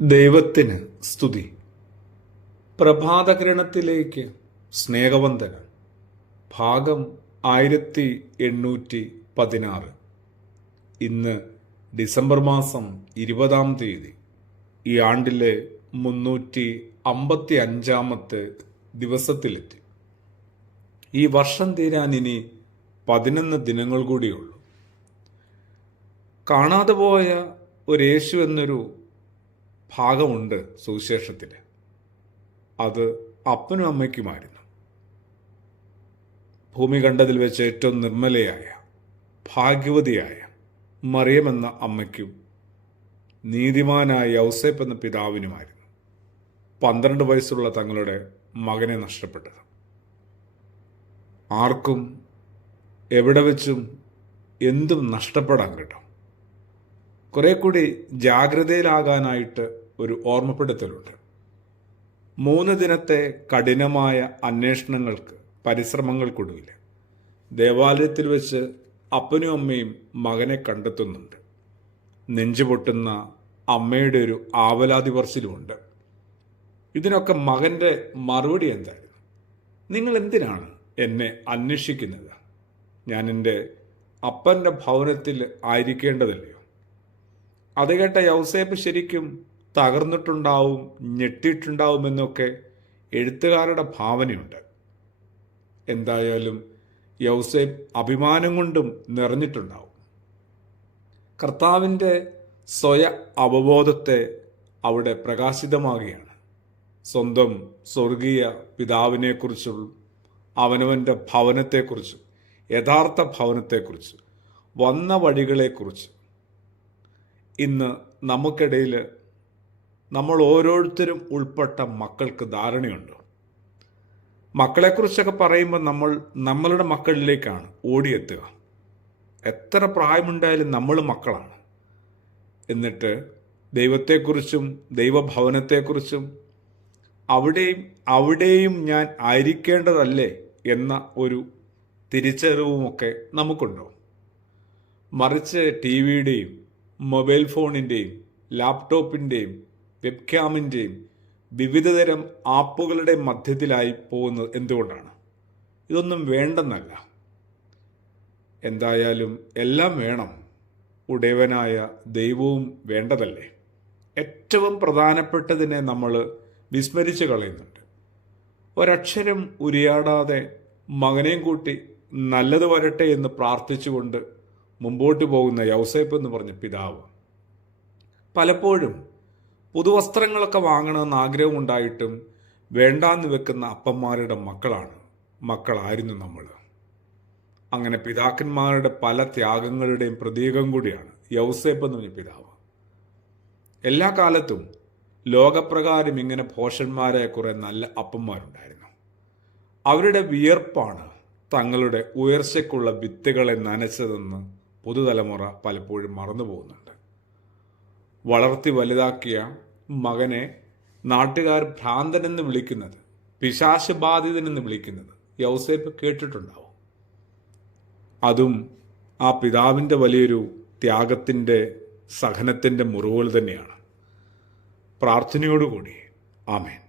ദൈവത്തിന് സ്തുതി. പ്രഭാതകിരണത്തിലേക്ക് സ്നേഹവന്ദനം. ഭാഗം 1816. ഇന്ന് ഡിസംബർ മാസം 20 ഈ ആണ്ടിലെ 355 ദിവസത്തിലെത്തി. ഈ വർഷം തീരാൻ ഇനി 11 ദിനങ്ങൾ കൂടിയുള്ളൂ. കാണാതെ പോയ ഒരു യേശു എന്നൊരു ഭാഗമുണ്ട് സുവിശേഷത്തിൽ. അത് അപ്പനും അമ്മയ്ക്കുമായിരുന്നു. ഭൂമി കണ്ടതിൽ വെച്ച് ഏറ്റവും നിർമ്മലയായ ഭാഗ്യവതിയായ മറിയം എന്ന അമ്മയ്ക്കും നീതിമാനായ യൗസേപ്പ് എന്ന പിതാവിനുമായിരുന്നു 12 വയസ്സുള്ള തങ്ങളുടെ മകനെ നഷ്ടപ്പെട്ടത്. ആർക്കും എവിടെ വെച്ചും എന്തും നഷ്ടപ്പെടാൻ കേട്ടോ. കുറെ കൂടി ജാഗ്രതയിലാകാനായിട്ട് ഒരു ഓർമ്മപ്പെടുത്തലുണ്ട്. 3 ദിനത്തെ കഠിനമായ അന്വേഷണങ്ങൾക്ക് പരിശ്രമങ്ങൾക്കൊടുവിൽ ദേവാലയത്തിൽ വെച്ച് അപ്പനും അമ്മയും മകനെ കണ്ടെത്തുന്നുണ്ട്. നെഞ്ചുപൊട്ടുന്ന അമ്മയുടെ ഒരു ആവലാതി പറച്ചിലുമുണ്ട്. ഇതിനൊക്കെ മകൻ്റെ മറുപടി എന്തായിരുന്നു? നിങ്ങൾ എന്തിനാണ് എന്നെ അന്വേഷിക്കുന്നത്? ഞാൻ എൻ്റെ അപ്പൻ്റെ ഭവനത്തിൽ ആയിരിക്കേണ്ടതല്ലയോ? അത് കേട്ട യൗസേപ്പ് ശരിക്കും തകർന്നിട്ടുണ്ടാവും, ഞെട്ടിയിട്ടുണ്ടാവുമെന്നൊക്കെ എഴുത്തുകാരുടെ ഭാവനയുണ്ട്. എന്തായാലും യൗസേപ്പ് അഭിമാനം കൊണ്ടും നിറഞ്ഞിട്ടുണ്ടാവും. കർത്താവിൻ്റെ സ്വയ അവബോധത്തെ അവിടെ പ്രകാശിതമാകുകയാണ്. സ്വന്തം സ്വർഗീയ പിതാവിനെക്കുറിച്ചും അവനവൻ്റെ ഭവനത്തെക്കുറിച്ചും യഥാർത്ഥ ഭവനത്തെക്കുറിച്ചും വന്ന വഴികളെക്കുറിച്ചും ഇന്ന് നമുക്കിടയിൽ നമ്മൾ ഓരോരുത്തരും ഉൾപ്പെട്ട മക്കൾക്ക് ധാരണയുണ്ടോ? മക്കളെക്കുറിച്ചൊക്കെ പറയുമ്പോൾ നമ്മൾ നമ്മളുടെ മക്കളിലേക്കാണ് ഓടിയെത്തുക. എത്ര പ്രായമുണ്ടായാലും നമ്മൾ മക്കളാണ്. എന്നിട്ട് ദൈവത്തെക്കുറിച്ചും ദൈവഭവനത്തെക്കുറിച്ചും അവിടെയും ഞാൻ ആയിരിക്കേണ്ടതല്ലേ എന്ന ഒരു തിരിച്ചറിവുമൊക്കെ നമുക്കുണ്ടോ? മറിച്ച് ടി വിയുടെയും മൊബൈൽ ഫോണിൻ്റെയും ലാപ്ടോപ്പിൻ്റെയും വെബ് ക്യാമിൻ്റെയും വിവിധതരം ആപ്പുകളുടെ മധ്യത്തിലായി പോകുന്നത് എന്തുകൊണ്ടാണ്? ഇതൊന്നും വേണ്ടെന്നല്ല. എന്തായാലും എല്ലാം വേണം. ഉടയവനായ ദൈവവും വേണ്ടതല്ലേ? ഏറ്റവും പ്രധാനപ്പെട്ടതിനെ നമ്മൾ വിസ്മരിച്ച് കളയുന്നുണ്ട്. ഒരക്ഷരം ഉരിയാടാതെ മകനെയും കൂട്ടി നല്ലത് വരട്ടെ എന്ന് പ്രാർത്ഥിച്ചുകൊണ്ട് മുമ്പോട്ട് പോകുന്ന യൗസേപ്പ് എന്ന് പറഞ്ഞ പിതാവ്. പലപ്പോഴും പുതുവസ്ത്രങ്ങളൊക്കെ വാങ്ങണമെന്ന് ആഗ്രഹമുണ്ടായിട്ടും വേണ്ടാന്ന് വെക്കുന്ന അപ്പന്മാരുടെ മക്കളായിരുന്നു നമ്മൾ. അങ്ങനെ പിതാക്കന്മാരുടെ പല ത്യാഗങ്ങളുടെയും പ്രതീകം കൂടിയാണ് യൗസേപ്പ് എന്ന് പറഞ്ഞ പിതാവ്. എല്ലാ കാലത്തും ലോകപ്രകാരം ഇങ്ങനെ ഭോഷന്മാരായ കുറെ നല്ല അപ്പന്മാരുണ്ടായിരുന്നു. അവരുടെ വിയർപ്പാണ് തങ്ങളുടെ ഉയർച്ചയ്ക്കുള്ള വിത്തുകളെ നനച്ചതെന്ന് പുതുതലമുറ പലപ്പോഴും മറന്നു പോകുന്നുണ്ട്. വളർത്തി വലുതാക്കിയ മകനെ നാട്ടുകാർ ഭ്രാന്തനെന്ന് വിളിക്കുന്നത്, പിശാച് ബാധിതനെന്ന് വിളിക്കുന്നത് യൗസേപ്പ് കേട്ടിട്ടുണ്ടാവും. അതും ആ പിതാവിൻ്റെ വലിയൊരു ത്യാഗത്തിൻ്റെ സഹനത്തിൻ്റെ മുറിവുകൾ തന്നെയാണ്. പ്രാർത്ഥനയോടുകൂടി ആമേൻ.